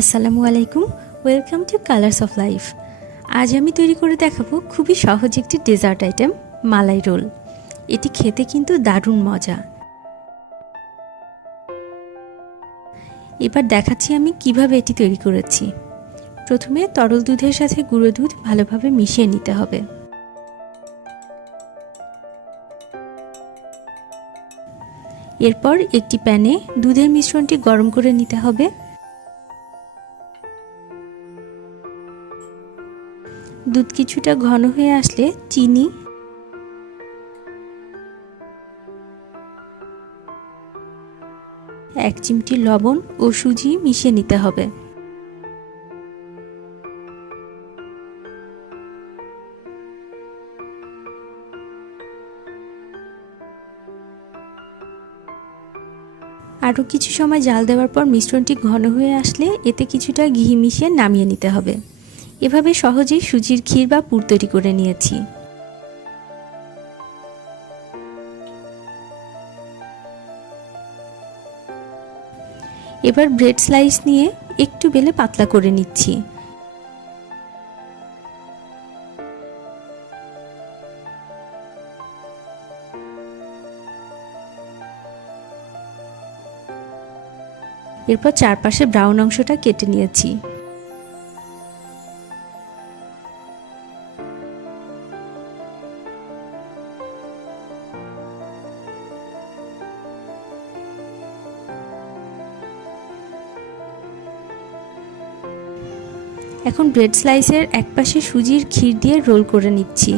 আসসালামু আলাইকুম। Welcome to colours of life. আজ আমি তৈরি করে দেখাবো খুবই সহজ একটি ডেজার্ট আইটেম, মালাই রোল। এটি খেতে কিন্তু দারুণ মজা। এবার দেখাচ্ছি আমি কিভাবে এটি তৈরি করেছি। প্রথমে তরল দুধের সাথে গুঁড়ো দুধ ভালোভাবে মিশিয়ে নিতে হবে। এরপর একটি প্যানে দুধের মিশ্রণটি গরম করে নিতে হবে। দুধ কিছুটা ঘন হয়ে আসলে চিনি, এক চিমটি লবণ ও সুজি মিশিয়ে নিতে হবে। আরও কিছু সময় জাল দেওয়ার পর মিশ্রণটি ঘন হয়ে আসলে এতে কিছুটা ঘি মিশিয়ে নামিয়ে নিতে হবে। এভাবে সহজেই সুজির ক্ষীর বা পুর তৈরি করে নিয়েছি। এবার ব্রেড স্লাইস নিয়ে একটু বেলে পাতলা করে নিচ্ছি। এরপর চারপাশে ব্রাউন অংশটা কেটে নিয়েছি। এখন ব্রেড স্লাইসের একপাশে সুজির ক্ষীর দিয়ে রোল করে নিচ্ছি।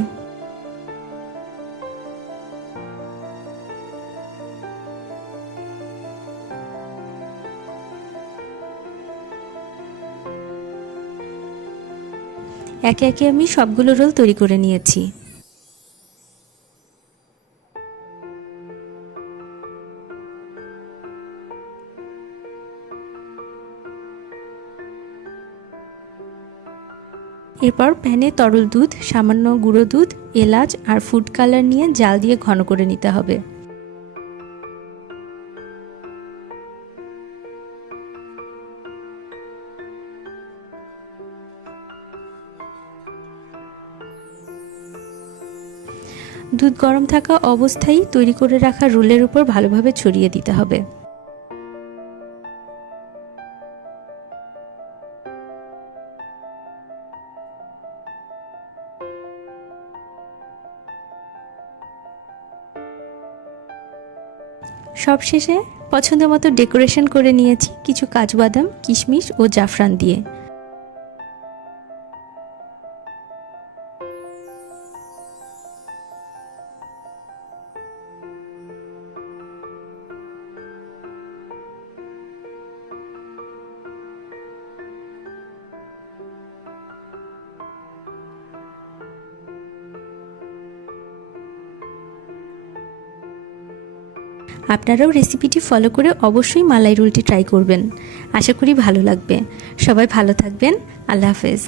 একে একে আমি সবগুলো রোল তৈরি করে নিয়েছি। এরপর প্যানে তরল দুধ, সামান্য গুঁড়ো দুধ, এলাচ আর ফুড কালার নিয়ে জাল দিয়ে ঘন করে নিতে হবে। দুধ গরম থাকা অবস্থায় তৈরি করে রাখা রোলের উপর ভালোভাবে ছড়িয়ে দিতে হবে। সবশেষে পছন্দ মতো ডেকোরেশন করে নিয়েছি কিছু কাজু বাদাম, কিশমিশ ও জাফরান দিয়ে। আপনারাও রেসিপিটি ফলো করে অবশ্যই মালাই রোলটি ট্রাই করবেন। আশা করি ভালো লাগবে। সবাই ভালো থাকবেন। আল্লাহ হাফেজ।